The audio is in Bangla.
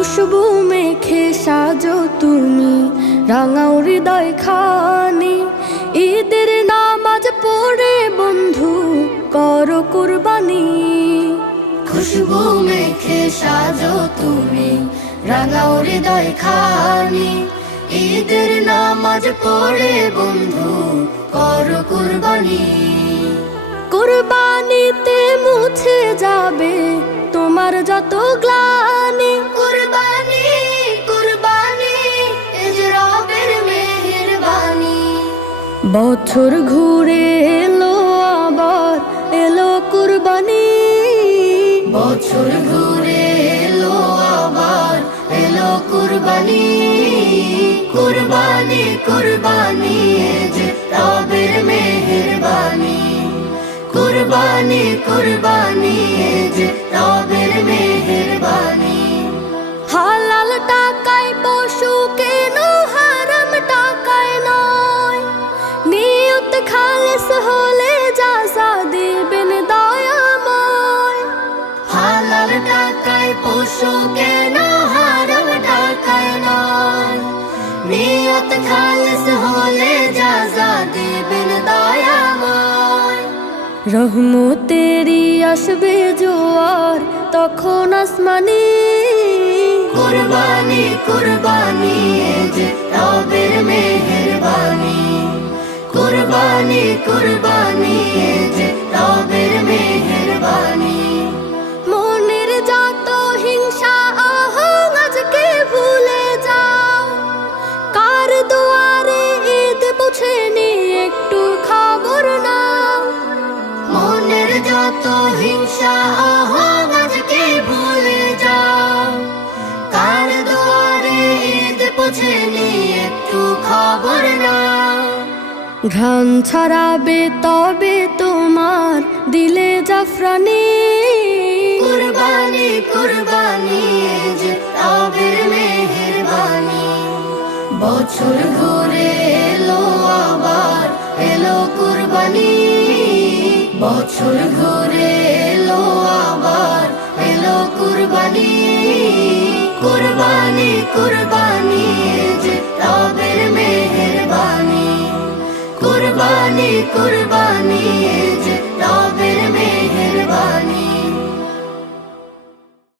খুশবু মেখে সাজো তুমি রাঙাও হৃদয় খানি। ঈদের নামাজ পড়ে বন্ধু করো কুরবানি। খুশবু মেখে সাজো তুমি রাঙাও হৃদয় খানি। ঈদের নামাজ পড়ে বন্ধু করো কুরবানি। কুরবানিতে মুছে যাবে তোমার যত গ্লানি। কুরবানি কুরবানি এ যে রবের মেহেরবানি। বছর ঘুরে এলো আবার এলো কুরবানি। বছর ঘুরে এলো আবার এলো কুরবানি। কুরবানি কুরবানি এ যে রবের মেহেরবানি। কুরবানি কুরবানি এ যে রবের মেহেরবানি। হালাল টাকায় পশু কেন হারাম টাকায় নয়। নিয়ত খালেস হলে যাজা দিবেন দয়াময়। হালাল টাকায় পশু কেন হারাম টাকায় নয়। নিয়ত খালেস হলে যাজা দিবেন দয়াময়। রহমতেরি আসবে জোয়ার তখন আসমানি। কুরবানি কুরবানি এ যে রবের মেহেরবানি। কুরবানি কুরবানি এ যে রবের মেহেরবানি। মনের যত হিংসা আহং আজকে ভুলে যাও। কার দুয়ারে ঈদ পৌঁছেনি একটু খবর নাও। মনের যত হিংসা আহং আজকে ভুলে যাও। কার দুয়ারে ঈদ পৌঁছেনি একটু খবর নাও। ঘ্রাণ ছড়াবে তবে তোমার দিলে জাফরানি। কুরবানি কুরবানি এ যে রবের মেহেরবানি। বছর ঘুরে এলো আবার এলো কুরবানি। বছর ঘুরে এলো আবার এলো কুরবানি। কুরবানি কুরবানি এ যে রবের মেহেরবানি। কুরবানি কুরবানি